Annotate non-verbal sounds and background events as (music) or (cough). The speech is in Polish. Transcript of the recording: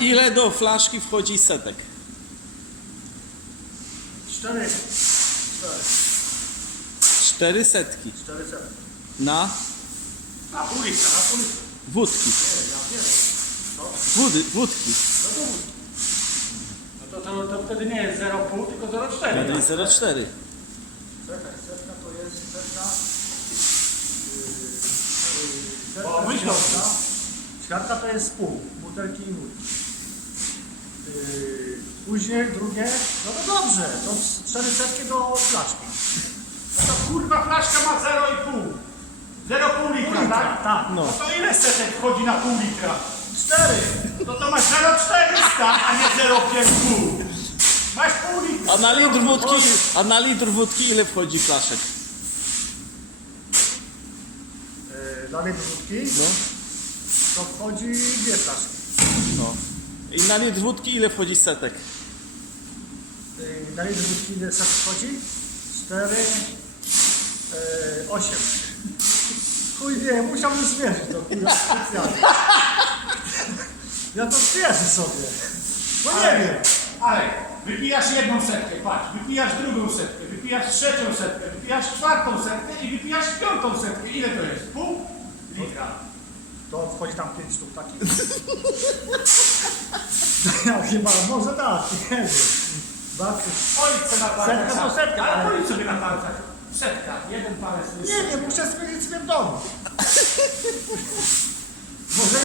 Ile do flaszki wchodzi setek? Cztery. Cztery. Cztery setki. Cztery ceny. Na Na litra, na litra. wódki. Ja. Wody, wódki. No to, to, to wtedy nie jest 0,5, tylko 0,4. To jest 0,4. Czekaj, setka to jest setka. Yy, O, myśl Ćwiartka to jest pół, butelki i wódki. Yy, później drugie, no to dobrze, to z- cztery setki do flaszki. No to kurwa flaszka ma 0,5. 0,5 litra, tak? Tak, No. No to ile setek wchodzi na pół litra? cztery. No to masz 0,400, a nie 0,5. Masz pół litra. A na litr wódki, a na litr wódki ile wchodzi flaszek? Yy, dla litr wódki No. To wchodzi dwie flaszki. no. I na litr wódki ile wchodzi setek? Yy, na litr wódki ile set wchodzi? Cztery, yy, osiem. Chuj wie, musiałbym zmierzyć to kurwa specjalnie. Ja to zmierzę sobie. No nie wiem. Ale wypijasz jedną setkę, patrz, wypijasz drugą setkę, wypijasz trzecią setkę, wypijasz czwartą setkę i wypijasz piątą setkę. Ile to jest? Pół litra. To wchodzi tam pięć sztuk takich. (laughs) Ja chyba, może tak, nie wiem. Babciu. Ojce na palcach. Setka to setka, Ale policz sobie na palcach. Setka, jeden palec Nie wiem, muszę sobie w domu.